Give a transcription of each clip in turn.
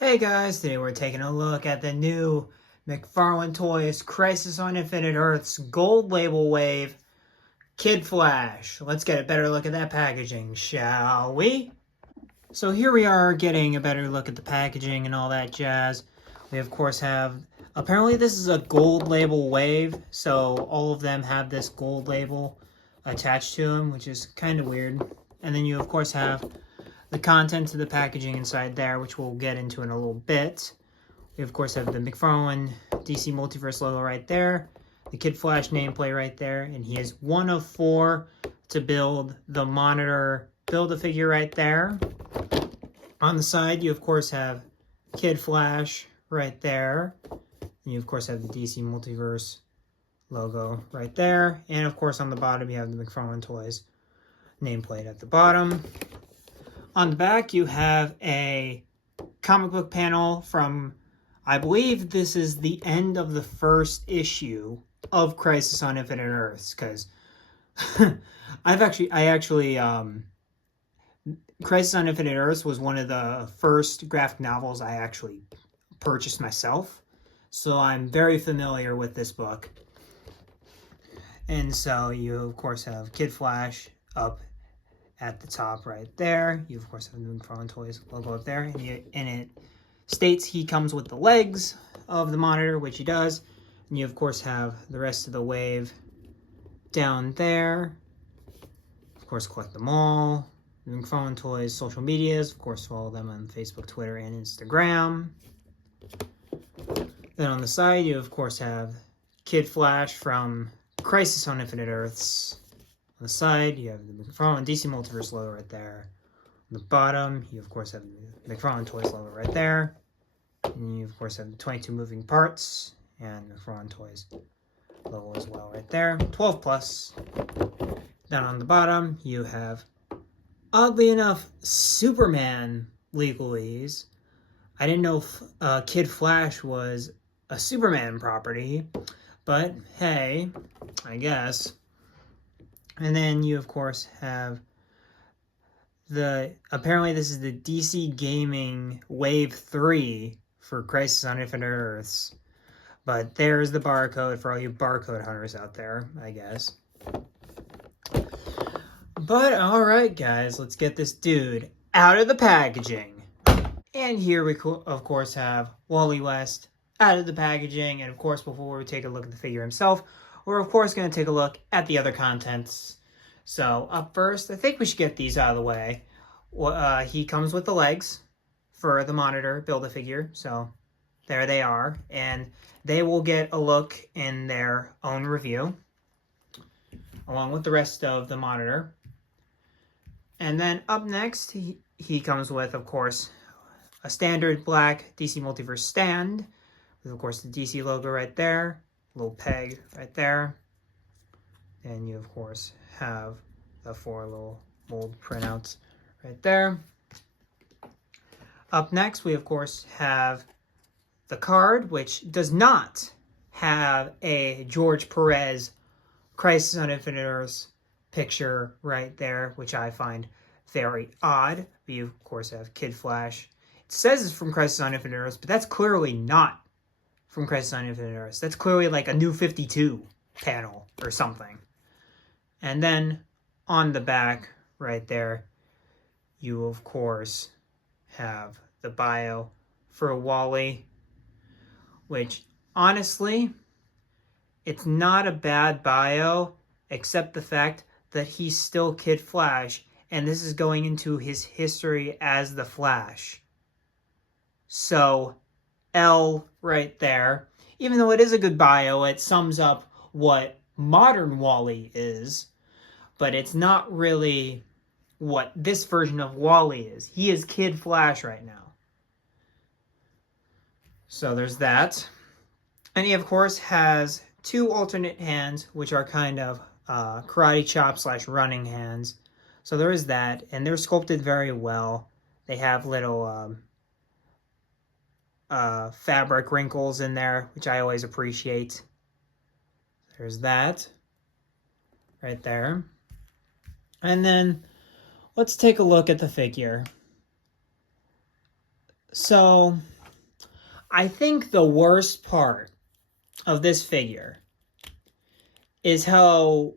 Hey guys, today we're taking a look at the new McFarlane Toys Crisis on Infinite Earths Gold Label Wave Kid Flash. Let's get a better look at that packaging, shall we? So here we are getting a better look at the packaging and all that jazz. We of course have, apparently this is a gold label wave, so all of them have this gold label attached to them, which is kind of weird. And then you of course have the contents of the packaging inside there, which we'll get into in a little bit. We, of course, have the McFarlane DC Multiverse logo right there, the Kid Flash nameplate right there, and he is one of 4 to build the Monitor Build-A-Figure right there. On the side, you, of course, have Kid Flash right there. And you, of course, have the DC Multiverse logo right there. And, of course, on the bottom, you have the McFarlane Toys nameplate at the bottom. On the back, you have a comic book panel from, I believe this is the end of the first issue of Crisis on Infinite Earths, because Crisis on Infinite Earths was one of the first graphic novels I actually purchased myself, so I'm very familiar with this book. And so you, of course, have Kid Flash up at the top right there. You, of course, have the McFarlane Toys logo up there. And it states he comes with the legs of the Monitor, which he does. And you, of course, have the rest of the wave down there. Of course, collect them all. The McFarlane Toys social medias. Of course, follow them on Facebook, Twitter, and Instagram. Then on the side, you, of course, have Kid Flash from Crisis on Infinite Earths. On the side, you have the McFarlane DC Multiverse logo right there. On the bottom, you of course have the McFarlane Toys logo right there. And you of course have the 22 moving parts and the McFarlane Toys logo as well right there. 12 plus. Down on the bottom, you have, oddly enough, Superman legalese. I didn't know if Kid Flash was a Superman property, but hey, I guess. And then you, of course, have apparently this is the DC Gaming Wave 3 for Crisis on Infinite Earths. But there's the barcode for all you barcode hunters out there, I guess. But alright, guys, let's get this dude out of the packaging. And here we, of course, have Wally West out of the packaging. And, of course, before we take a look at the figure himself, we're, of course, going to take a look at the other contents. So, up first, I think we should get these out of the way. He comes with the legs for the Monitor Build-A-Figure. So, there they are. And they will get a look in their own review, along with the rest of the Monitor. And then up next, he comes with, of course, a standard black DC Multiverse stand, with, of course, the DC logo right there. Little peg right there. And you, of course, have the 4 little mold printouts right there. Up next, we, of course, have the card, which does not have a George Perez Crisis on Infinite Earths picture right there, which I find very odd. We, of course, have Kid Flash. It says it's from Crisis on Infinite Earths, but that's clearly not from Crisis on Infinite Earths. That's clearly like a New 52 panel or something. And then on the back right there, you of course have the bio for Wally, which honestly, it's not a bad bio, except the fact that he's still Kid Flash, and this is going into his history as the Flash. So, L right there. Even though it is a good bio, it sums up what modern Wally is, but it's not really what this version of Wally is. He is Kid Flash right now. So there's that. And he, of course, has 2 alternate hands, which are kind of karate chop / running hands. So there is that, and they're sculpted very well. They have little fabric wrinkles in there, which I always appreciate. There's that right there. And then let's take a look at the figure. So, I think the worst part of this figure is how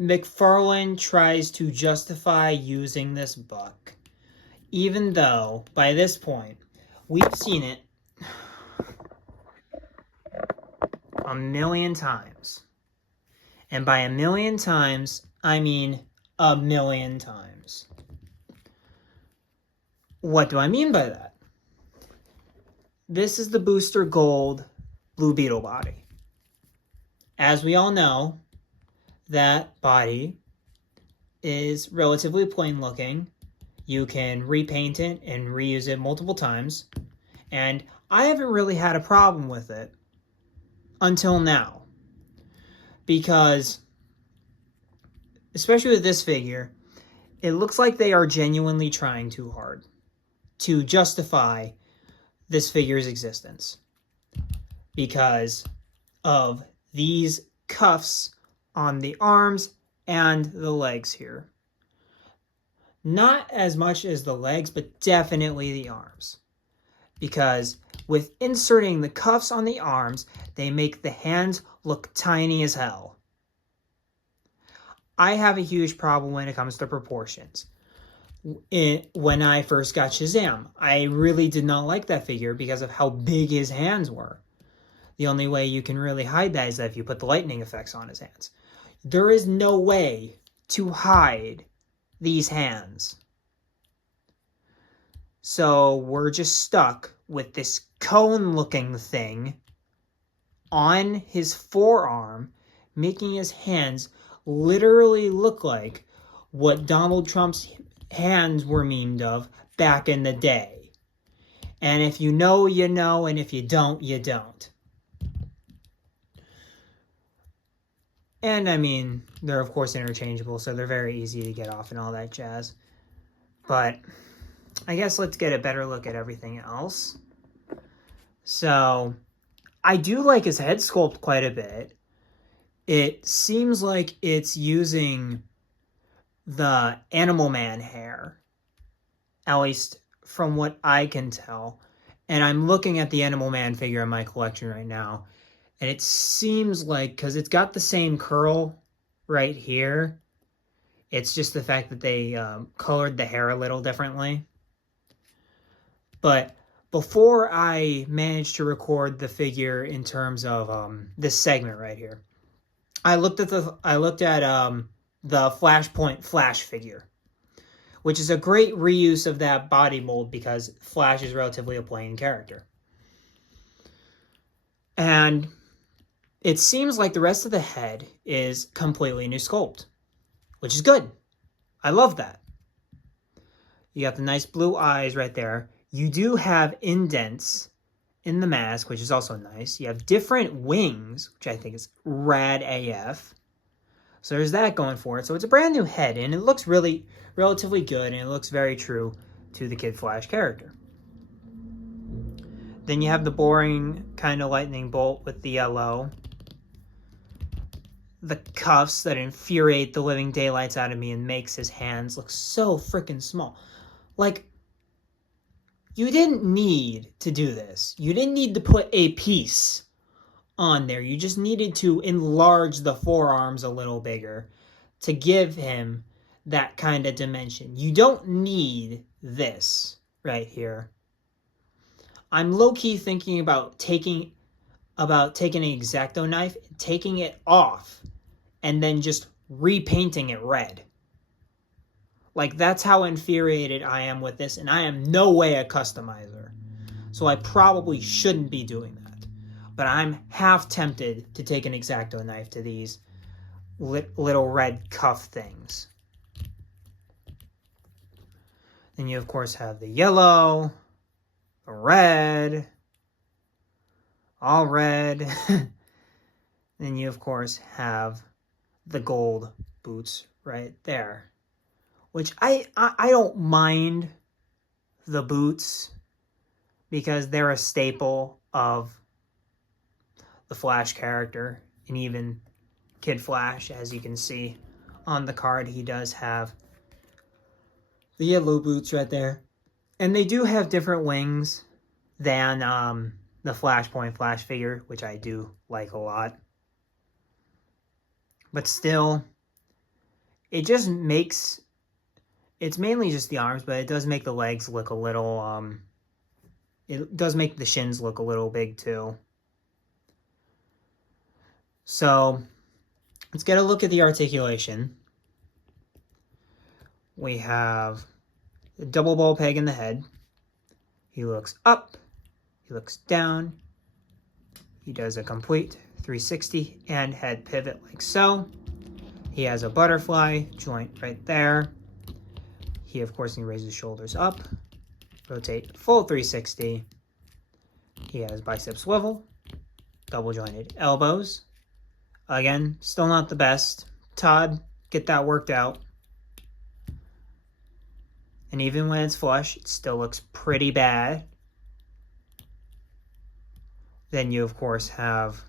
McFarlane tries to justify using this book, even though, by this point, we've seen it a million times. And by a million times, I mean a million times. What do I mean by that? This is the Booster Gold Blue Beetle body. As we all know, that body is relatively plain looking. You can repaint it and reuse it multiple times. And I haven't really had a problem with it until now. Because, especially with this figure, it looks like they are genuinely trying too hard to justify this figure's existence. Because of these cuffs on the arms and the legs here. Not as much as the legs, but definitely the arms. Because with inserting the cuffs on the arms, they make the hands look tiny as hell. I have a huge problem when it comes to proportions. When I first got Shazam, I really did not like that figure because of how big his hands were. The only way you can really hide that is if you put the lightning effects on his hands. There is no way to hide these hands. So we're just stuck with this cone-looking thing on his forearm, making his hands literally look like what Donald Trump's hands were memed of back in the day. And if you know, you know, and if you don't, you don't. And I mean, they're of course interchangeable, so they're very easy to get off and all that jazz. But I guess let's get a better look at everything else. So, I do like his head sculpt quite a bit. It seems like it's using the Animal Man hair, at least from what I can tell. And I'm looking at the Animal Man figure in my collection right now. And it seems like, because it's got the same curl right here, it's just the fact that they colored the hair a little differently. But before I managed to record the figure in terms of this segment right here, I looked at the Flashpoint Flash figure, which is a great reuse of that body mold because Flash is relatively a plain character. And it seems like the rest of the head is completely new sculpt, which is good. I love that. You got the nice blue eyes right there. You do have indents in the mask, which is also nice. You have different wings, which I think is rad AF. So there's that going for it. So it's a brand new head, and it looks really relatively good, and it looks very true to the Kid Flash character. Then you have the boring kind of lightning bolt with the yellow. The cuffs that infuriate the living daylights out of me and makes his hands look so freaking small. Like, you didn't need to do this. You didn't need to put a piece on there. You just needed to enlarge the forearms a little bigger to give him that kind of dimension. You don't need this right here. I'm low-key thinking about taking an X-Acto knife, taking it off, and then just repainting it red. Like, that's how infuriated I am with this, and I am no way a customizer. So I probably shouldn't be doing that. But I'm half tempted to take an X-Acto knife to these little red cuff things. Then you, of course, have the yellow, the red, all red. Then you, of course, have the gold boots right there. Which I don't mind the boots because they're a staple of the Flash character and even Kid Flash, as you can see on the card. He does have the yellow boots right there. And they do have different wings than the Flashpoint Flash figure, which I do like a lot. But still, it just makes, it's mainly just the arms, but it does make the legs look a little, it does make the shins look a little big too. So, let's get a look at the articulation. We have a double ball peg in the head. He looks up, he looks down, he does a complete 360 and head pivot like so. He has a butterfly joint right there. He, of course, can raise his shoulders up, rotate full 360. He has bicep swivel, double jointed elbows. Again, still not the best. Todd, get that worked out. And even when it's flush, it still looks pretty bad. Then you, of course, have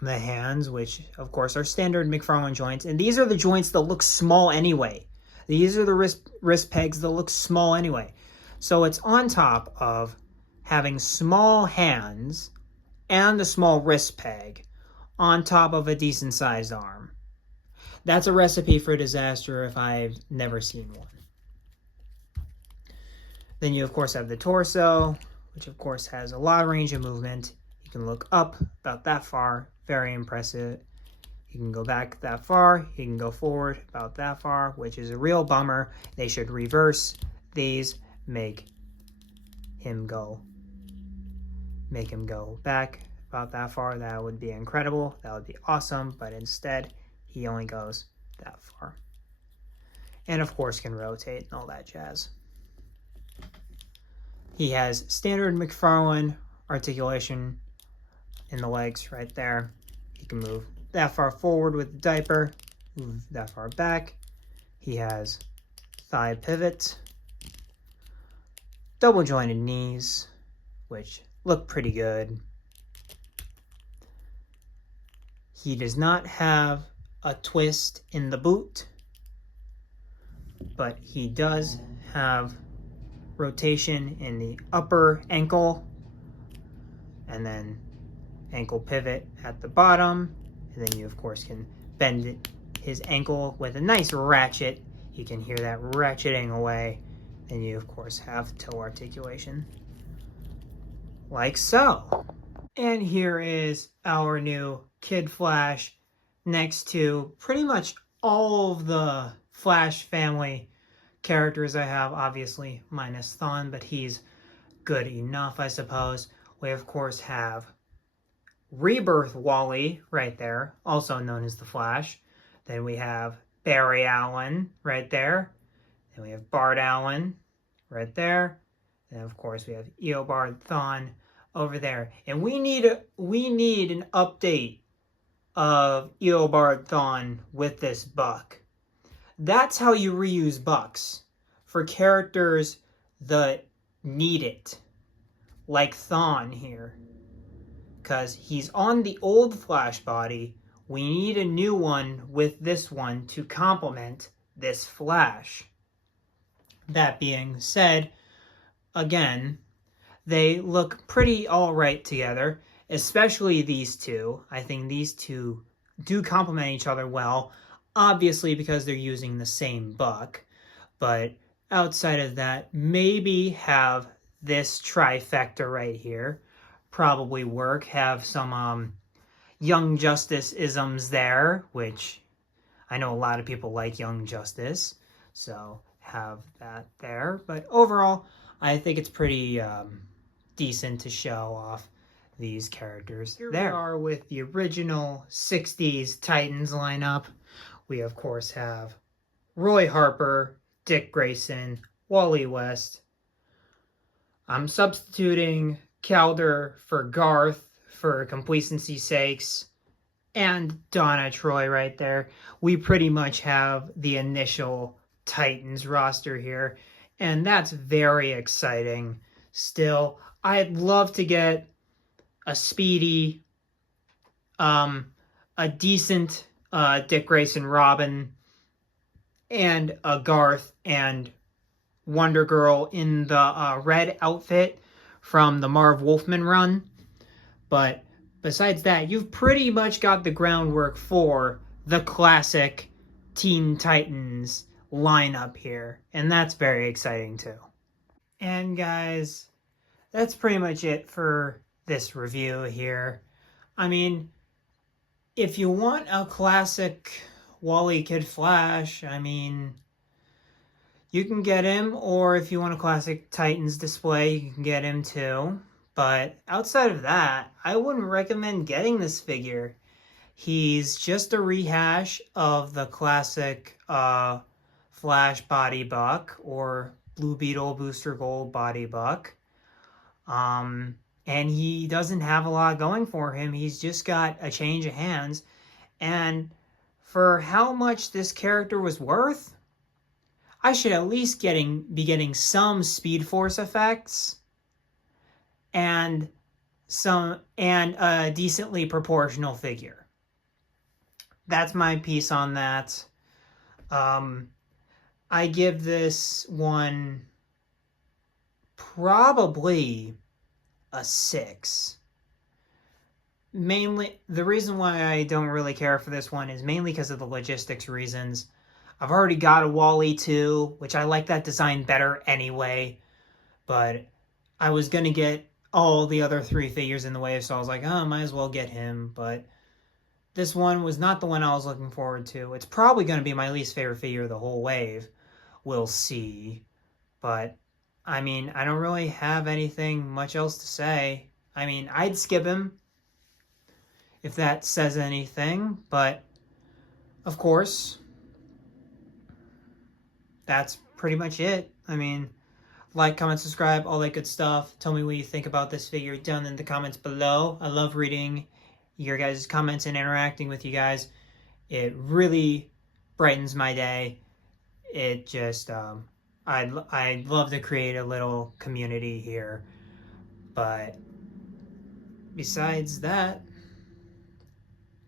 the hands, which, of course, are standard McFarlane joints. And these are the joints that look small anyway. These are the wrist pegs that look small anyway. So it's on top of having small hands and a small wrist peg on top of a decent-sized arm. That's a recipe for disaster if I've never seen one. Then you, of course, have the torso, which, of course, has a lot of range of movement. You can look up about that far. Very impressive. You can go back that far. You can go forward about that far, which is a real bummer. They should reverse these, make him go back about that far. That would be incredible. That would be awesome. But instead, he only goes that far. And of course can rotate and all that jazz. He has standard McFarlane articulation in the legs right there. He can move that far forward with the diaper, move that far back. He has thigh pivot, double jointed knees, which look pretty good. He does not have a twist in the boot, but he does have rotation in the upper ankle, and then ankle pivot at the bottom. And then you, of course, can bend his ankle with a nice ratchet. You can hear that ratcheting away. And you, of course, have toe articulation. Like so. And here is our new Kid Flash next to pretty much all of the Flash family characters I have, obviously minus Thawne, but he's good enough, I suppose. We, of course, have Rebirth Wally right there, also known as the Flash. Then we have Barry Allen right there. Then we have Bart Allen right there. And of course we have Eobard Thawne over there. And we need an update of Eobard Thawne with this buck. That's how you reuse bucks for characters that need it. Like Thawne here. Because he's on the old Flash body. We need a new one with this one to complement this Flash. That being said, again, they look pretty alright together, especially these two. I think these two do complement each other well, obviously because they're using the same buck. But outside of that, maybe have this trifecta right here probably work. Have some Young Justice isms there, which I know a lot of people like Young Justice, so have that there. But overall, I think it's pretty decent to show off these characters. Here we are with the original 60s Titans lineup. We, of course, have Roy Harper, Dick Grayson, Wally West. I'm substituting Calder for Garth for complacency's sakes, and Donna Troy right there. We pretty much have the initial Titans roster here, and that's very exciting. Still, I'd love to get a speedy, a decent Dick Grayson Robin, and a Garth and Wonder Girl in the red outfit from the Marv Wolfman run. But besides that, you've pretty much got the groundwork for the classic Teen Titans lineup here. And that's very exciting too. And guys, that's pretty much it for this review here. I mean, if you want a classic Wally Kid Flash, I mean, you can get him, or if you want a classic Titans display, you can get him too. But outside of that, I wouldn't recommend getting this figure. He's just a rehash of the classic Flash Body Buck or Blue Beetle Booster Gold Body Buck. And he doesn't have a lot going for him. He's just got a change of hands. And for how much this character was worth, I should at least be getting some Speed Force effects and a decently proportional figure. That's my piece on that. I give this one probably a 6. Mainly, the reason why I don't really care for this one is mainly because of the logistics reasons. I've already got a Wally 2, which I like that design better anyway, but I was going to get all the other 3 figures in the wave, so I was like, oh, might as well get him, but this one was not the one I was looking forward to. It's probably going to be my least favorite figure of the whole wave. We'll see. But, I mean, I don't really have anything much else to say. I mean, I'd skip him, if that says anything, but, of course, that's pretty much it. I mean, like, comment, subscribe, all that good stuff. Tell me what you think about this figure down in the comments below. I love reading your guys' comments and interacting with you guys. It really brightens my day. It just, I'd love to create a little community here. But besides that,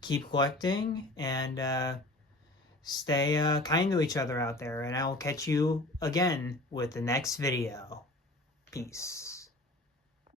keep collecting and stay kind to each other out there. And I will catch you again with the next video. Peace.